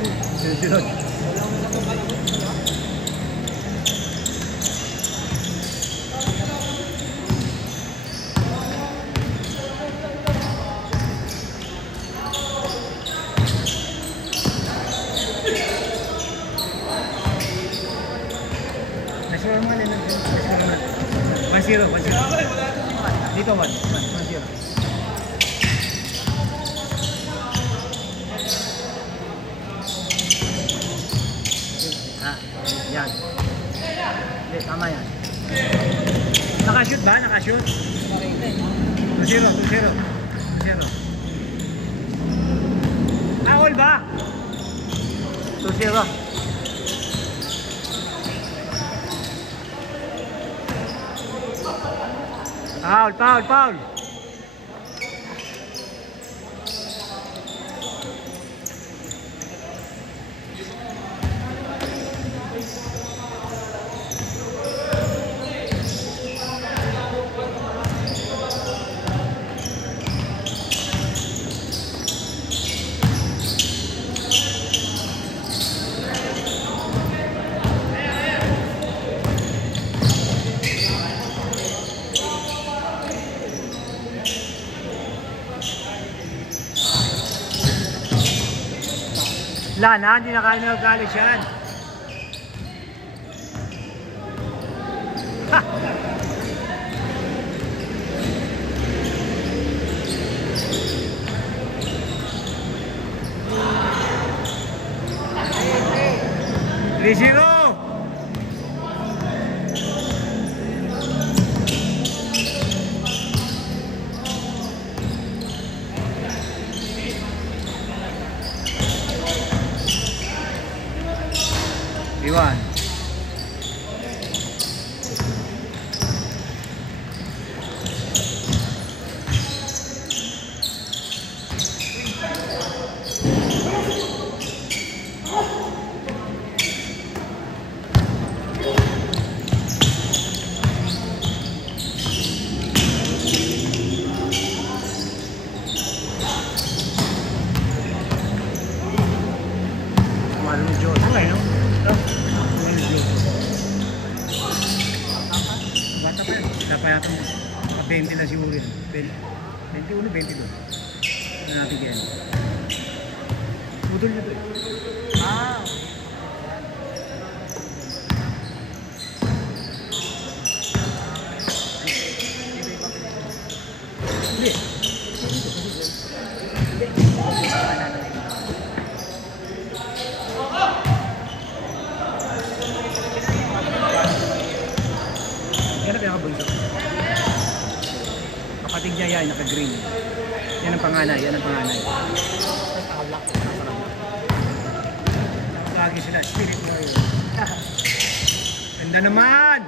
Sunod. Nasuwa mo alin. 1-0. Dito 1-0. Yan. Hindi, tama yan. Nakashoot ba? Nakashoot? 2-0. All ba? 2-0. Foul. Lana, hindi na kaya nagagalit yan. Ha! Three-zero! Iwan. Malung Diyos. Okay, no? Bata pa yan. Dapat yata mo. 20 na si Uril. 21, 22. Ano natin kaya? Pudol na to eh. Hindi. Kapatid niya yan, naka-green. Yan ang panganay. Nakagagi sila, spirit warrior. Ganda naman!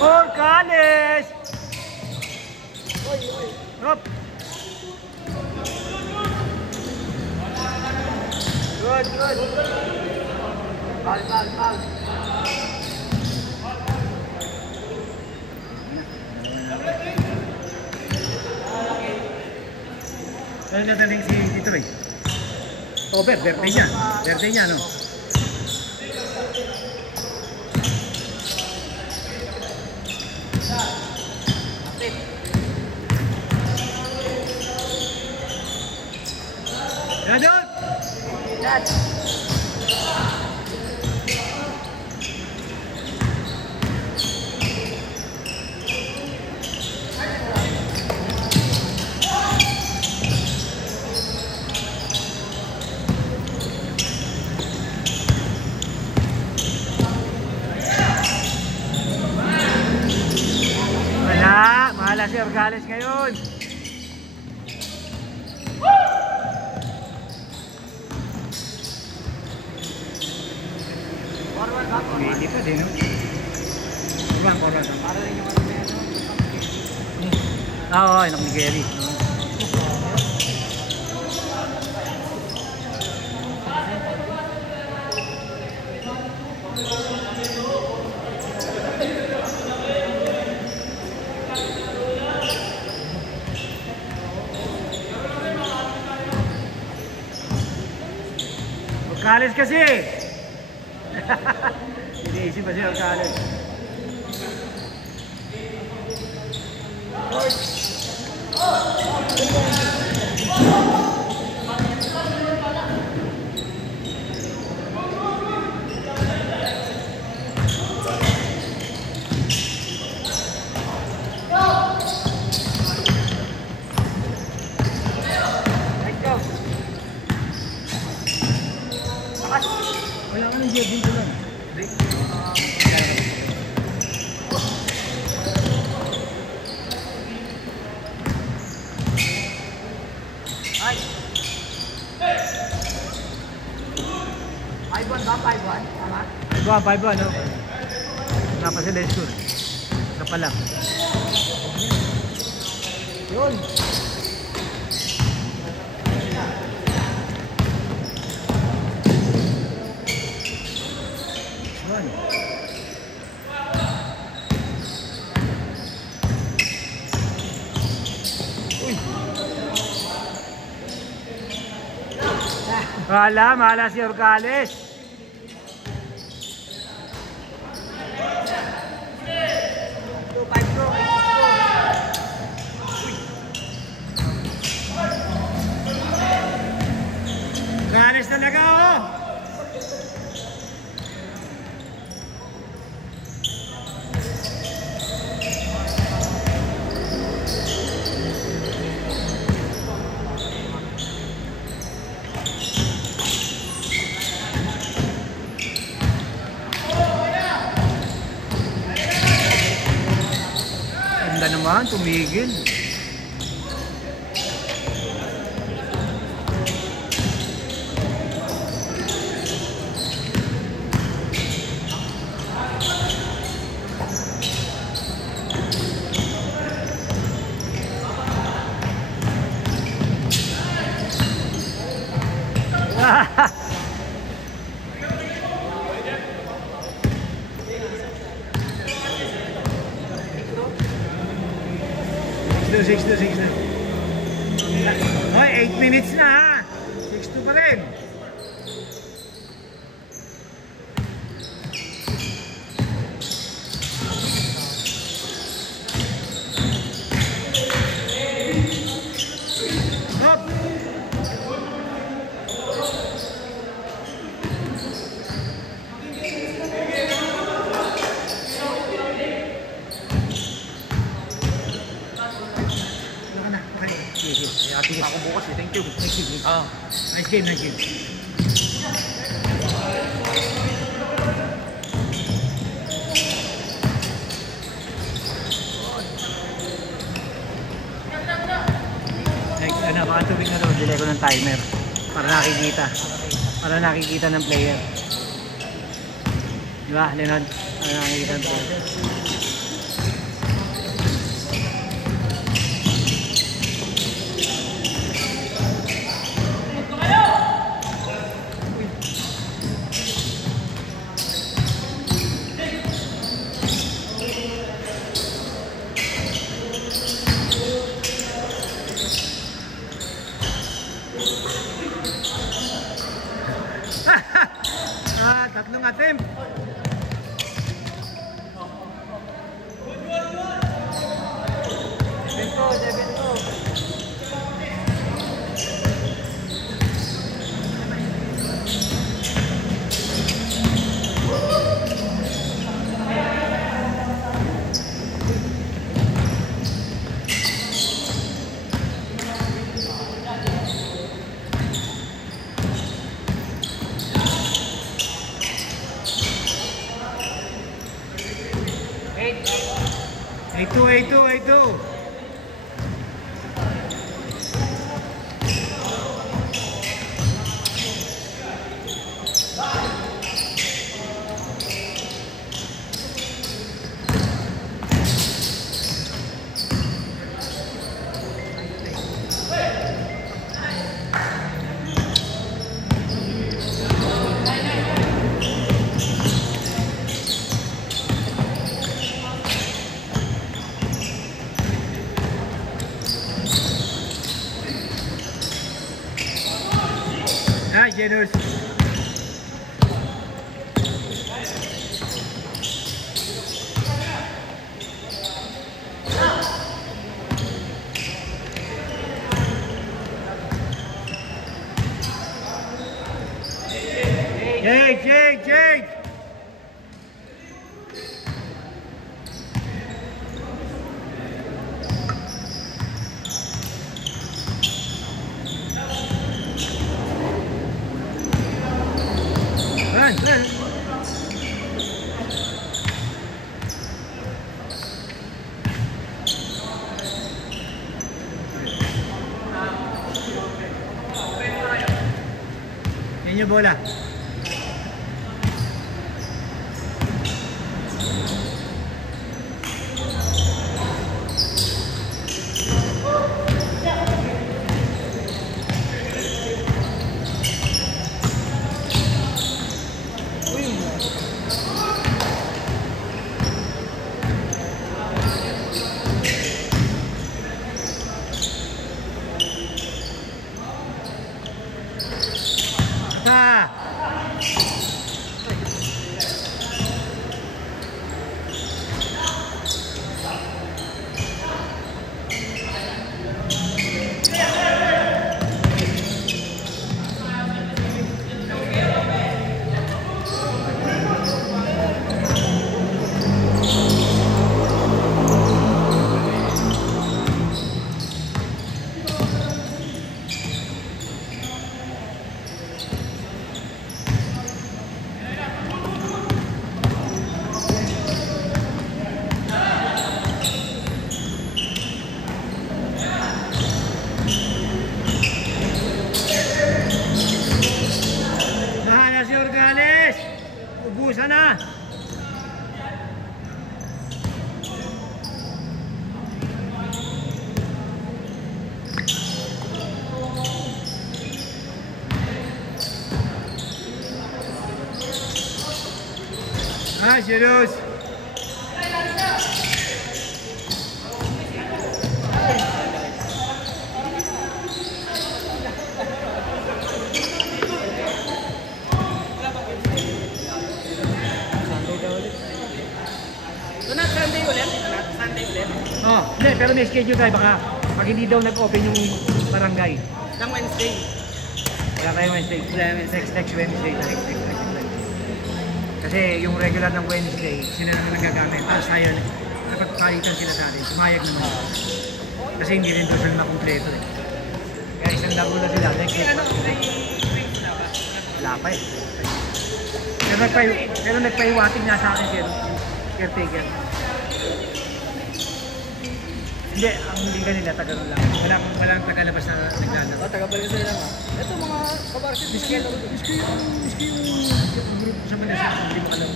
Orcanes! Up. Good. Bal. Ano nataling si dito eh? Oh, verde niya, no? Radon! Mahala si Orgales ngayon. Pwede pa din, no? Kurang. Para rin yung ano na yan, no? Oo, anak ni Gary. Orcales kasi. Iniisip pa siya Orcales. Wala ka ng jogging ko lang. Ay! 5-1 ba? 5-1? Tama? 5-1, 5-1, no? Wala pa sila yung score. Isa pa lang. Yun! Mahala si Orcales. Orcales talaga, oh! Ganda naman, tumigil. Six na. Hoy, 8 minutes na ha. 6-2 pa rin. Stop. Ako bukas eh. Thank you. Nice game. Baka tubig na daw. Delay ko ng timer. Para nakikita ng player. Diba, Leonard? Para nakikita ng player. Tatlong attempt. Debento. 8-2. Jenus. Jake! Run! Yan yung bola. Ubusan na! Jenus! Oh, hindi, pero may schedule tayo baka pag hindi daw nag-open yung barangay. Ng Wednesday. Wala kayo Wednesday. Next Wednesday. Kasi yung regular ng Wednesday, sila naman nagagamit. Tapos tayo, napagpalitan sila sa atin. Sumayag naman ako. Kasi hindi rin doon sila makumpleto eh. Kaya isang laro na sila. Next week. Wala pa eh. Pero nagpahiwatig nga sa akin siya. Caretaker. Hindi, ang hindi kanila, taga-ron lang. Walang taga-labas na naglalaro. Taga-balik sila lang ah. Ito mga kabarsit. Miski yung group sa Manila, hindi mo alam.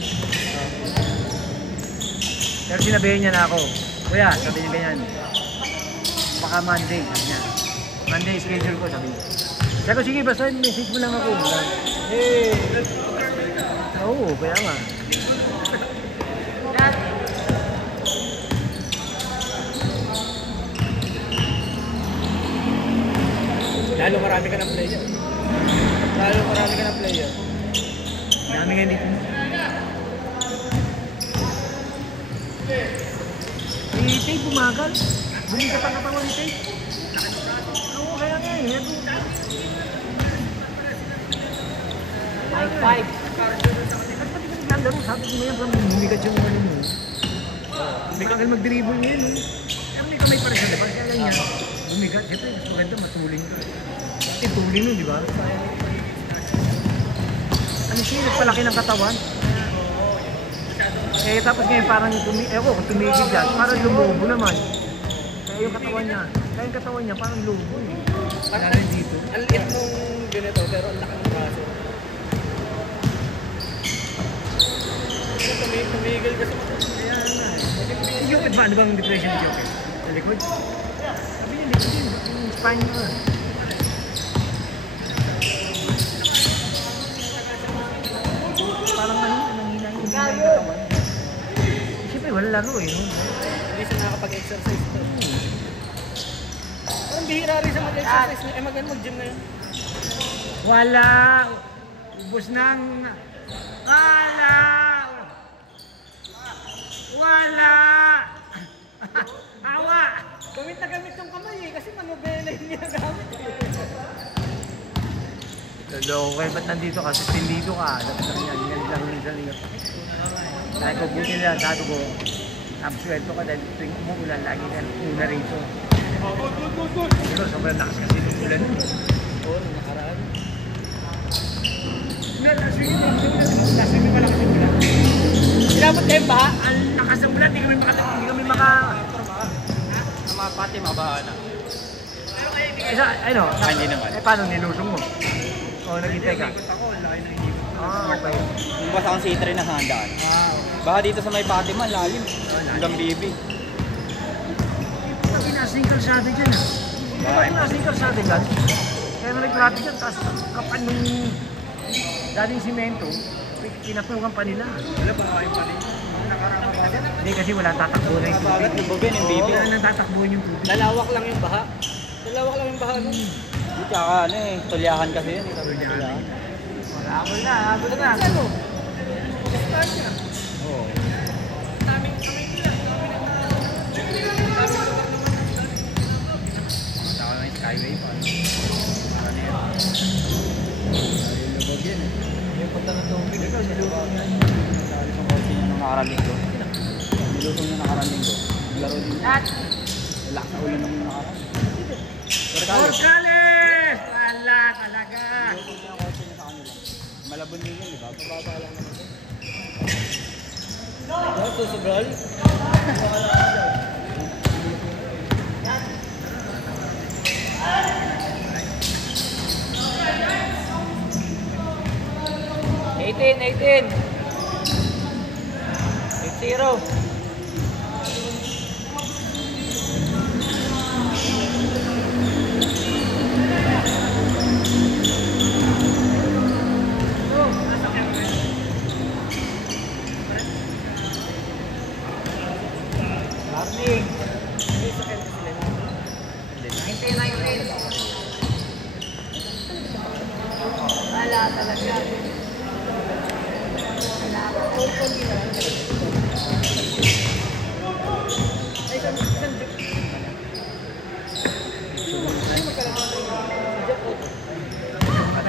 Pero sinabihin niya na ako, kuya, sabi niya ganyan, baka Monday, sabi niya. Monday schedule ko, sabi niya. Sabi ko, sige, basta message mo lang ako. Oo, kaya nga. Lalo marami ka ng player. Dami nga dito. Si Tate bumagal. Bumigat ang katawan ni Tate. Oo, kaya nga eh. 5-5. At pati ka naglalaro, sabi ko ngayon, bumigat yung ano mo. Bumigat ka mag-dribble ngayon. Kaya may kamay pa rin sa labas. Kaya lang niya, bumigat. Siyempre, mas maganda matuling ka. Kasi tuling nun, di ba? Ano siya, nagpalaki ng katawan. Eh, tapos ngayon parang tumigil yan. Parang lumobo naman. Kaya yung katawan niya, parang lumobo eh. Parang dito. Ang liit nung ganito, pero ang laki ng braso. Tumigil kasi. Kaya na eh. Yung ano bang depression ni Joker? Sa likod? Sabi niya, likod yun. Yung spine niya. Parang nanghina yung katawan. Siyempre, wala laro eh. Hindi siya nakakapag-exercise to. Parang bihira rin sa mag-exercise niya. Mag-gym na yun. Wala. Ubus ng... Wala. Wala. Awa. Gamit na gamit yung kamay eh, kasi manobela yung ginagamit eh. Lolo, ba't nandito ka? 16 ka. Dapat lang yan. Yan lang rin sa liyo. Dahil ko buti nila, sabi ko, absuelto ka dahil tuwing umuulan, lagi ka una rito. Pero sobrang lakas kasi ng ulan. Oo, nakaraan. Last week pala kasi ulan. Sinabot kayo baha? Ang lakas ng ulan, hindi kami Mga pati, mabaha na. Isa, ano? Hindi naman. Paano nilusong mo? O, naghintay ka? Ako, laki na hindi. Okay. Basta akong C3 na handaan. Baka dito sa may Fatima, lalim. Hanggang bibi. Pag pinasing kalsada dyan ah. Pag pinasing kalsada dyan, kaya nag-traffic dyan, tapos kapan nung dating simento, pinatukan pa nila. Wala ba kayo pa rin? Hindi kasi wala tatakbo na yung Bagat tubig. ng bubin, yung bibi. Wala nang tatakbuhin yung tubig. Lalawak lang yung baha. Lalawak lang yung baha nun. Di tsaka ano eh, tulyakan kasi yun. Tulyakan. Wala, habol na, habol na. Ano? Oo. Tao lang yung skyway pa. Para na yun. Lubog yun eh. Yung punta ng tubig, ikaw, silupang yan. Alis ang kotse niya nung nakarang linggo. Nilutong niya nakarang linggo. Laro din niya. Relax na ulo nung nakarang. Pero kaya, Morgales! Wala talaga. nilutong niya ang kotse niya sa kanila. Malabon din yun, di ba? Pababa lang naman. Ano, susubral? Eighteen. 8-0. Warning. Wala talaga.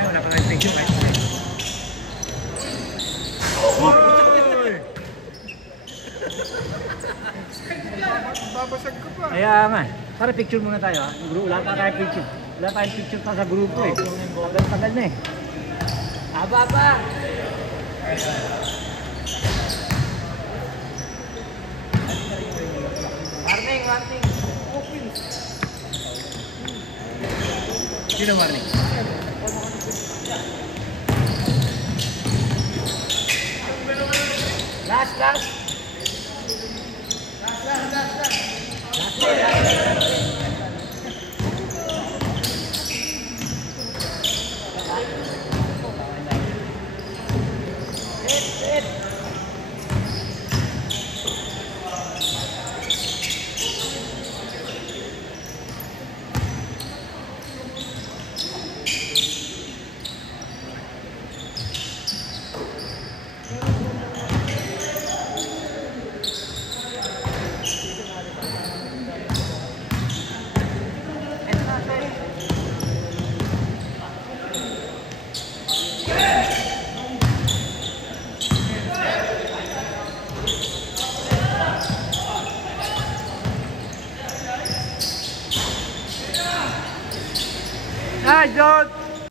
Wala pa rin picture kahit isa. Kaya nga, para picture muna tayo ha. Wala pa tayong picture. Wala tayong picture pa sa grupo eh. Tagal na eh. Aba. Warning. Sino warning? Last.